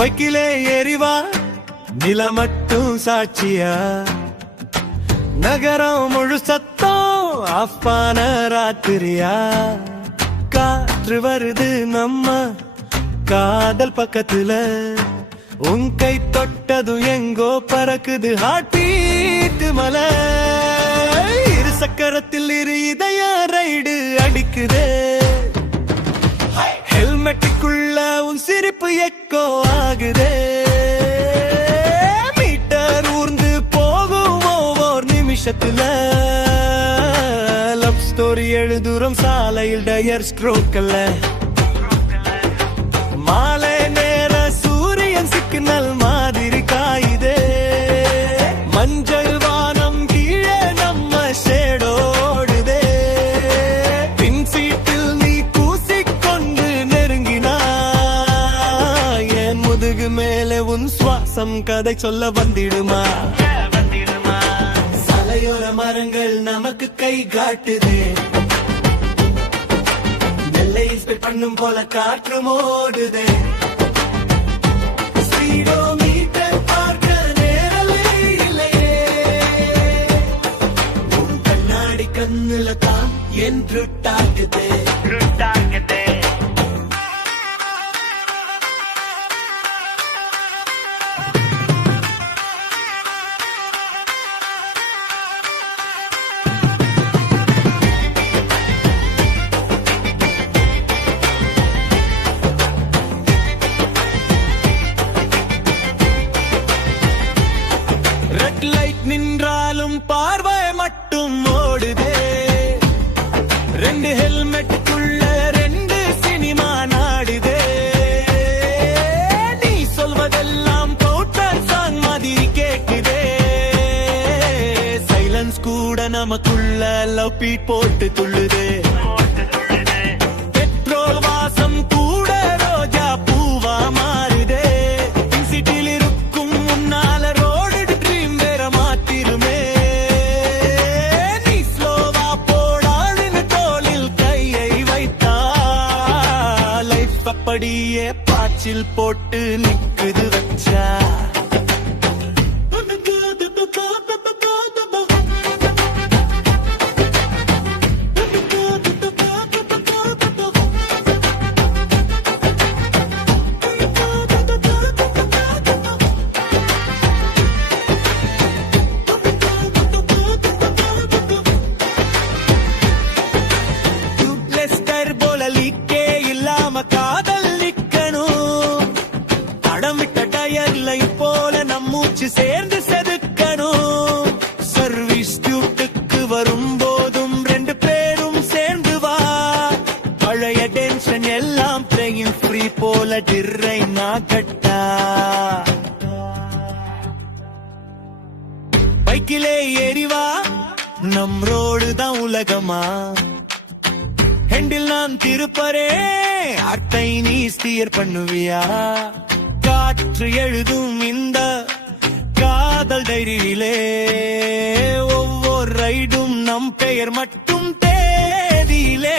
பைக்கிலே எரிவா நில மட்டும் சாட்சியா நகரம் முழு சத்தம் அப்பான ராத்திரியா காற்று வருது நம்ம காதல் பக்கத்துல உன் கை தொட்டதும் எங்கோ பறக்குது ஹார்ட் பீட் மலை இரு சக்கரத்தில் இரு இதய ரைடு அடிக்குது ஹெல்மெட்டுக்குள்ள உன் சிரிப்பு எக்கோ ஆகுதே மீட்டர் ஊர்ந்து போகும் ஒவ்வொரு நிமிஷத்துல லவ் ஸ்டோரி எழுதுறோம் சாலையில் டயர் ஸ்ட்ரோக்கல்ல மாலை நேர சூரியன் சிக்னல் மாதிரி காயுதே மஞ்சள் வானம் கீழே நம்ம ஷேடோடுதே பின் சீட்டில் நீ கூசிக்கொண்டு நெருங்கினா என் முதுகு மேலே உன் சுவாசம் கதை சொல்ல வந்திடுமா சாலையோர மரங்கள் நமக்கு கை காட்டுதே நெல்லை பண்ணும் போல காற்று மோடுதே ஸ்பீடோமீட்டர் பார்க்க நேரலே இல்லையே உன் கண்ணாடி கண்ணுல தான் என்று டாக்குதே லைட் நின்றாலும் பார்வை மட்டும் ஓடுதே ரெண்டு ஹெல்மெட்டுக்குள்ள ரெண்டு சினிமா நாடுதே நீ சொல்வதெல்லாம் பவுட்டர் சாங் மாதிரி கேட்குதே சைலன்ஸ் கூட நமக்குள்ள லவ் பீட் போட்டு துள்ளுதே பெட்ரோல் வாசம் கூட ரோஜா பூவா மாறுதே சிட்டியில் இருக்கும் முன்னால அப்படியே பாச்சில் போட்டு நிக்குது வச்சா சேர்ந்து செதுக்கணும் சர்வீஸ் டியூட்டுக்கு வரும்போதும் ரெண்டு பேரும் சேர்ந்து வா பழைய டென்ஷன் எல்லாம் பிளேயிங் ஃப்ரீ போல டிர்ரை நாக்கட்டா பைக்கிலே எரிவா நம் ரோடு தான் உலகமா ஹெண்டில் நான் திருப்பரே அட்டை நீ ஸ்டியர் பண்ணுவியா காற்று எழுதும் இந்த காதல் டைரியிலே ஒவ்வொரு ரைடும் நம் பெயர் மட்டும் தேதியிலே